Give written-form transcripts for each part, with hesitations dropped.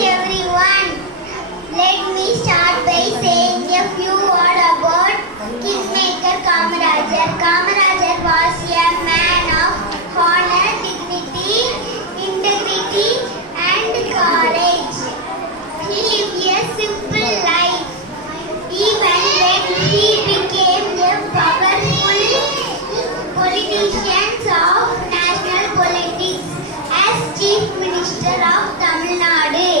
everyone. Let me start by saying a few words about Kingmaker Kamarajar. Kamarajar was a man of honor, dignity, integrity, and courage. He lived a simple life. Even when he became a powerful politician of national politics as Chief Minister of Tamil Nadu.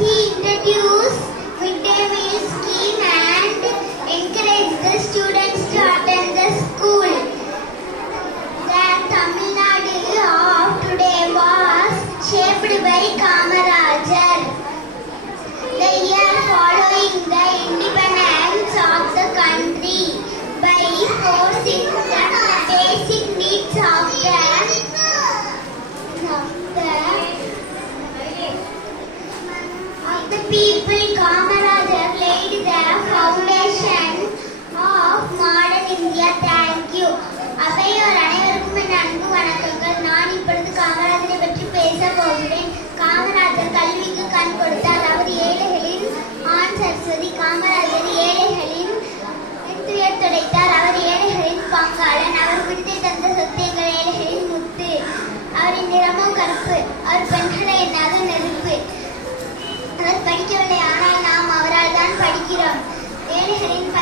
He introduced midday meal scheme and encouraged the students to attend the school. The Tamil Nadu of today was shaped by Kamarajar. The year following the independence of the country by forcing the basic needs of the people, Kamarajar laid the foundation of modern India. Thank you. அவையோர் அனைவருக்கும் என் அன்பு வணக்கங்கள். நான் இப்பொழுது காமராஜரை பற்றி பேச போகிறேன். காமராஜர் கல்விக்கு கண் கொடுத்தார். அவர் ஏழைகளின் ஆண் சரஸ்வதி. காமராஜர் ஏழைகளின் துயர் துடைத்தார். அவர் ஏழைகளின் பங்காளன். அவர் விடுதலை தந்த சொத்து எங்கள் ஏழைகளின் முத்து. அவரின் நிறமோ கருப்பு. அவர் பெண்களை எண்ணாத நெருப்பு. அவர் படிக்கவில்லை, ஆனால் நாம் அவரால் தான் படிக்கிறோம். ஏழைகளின்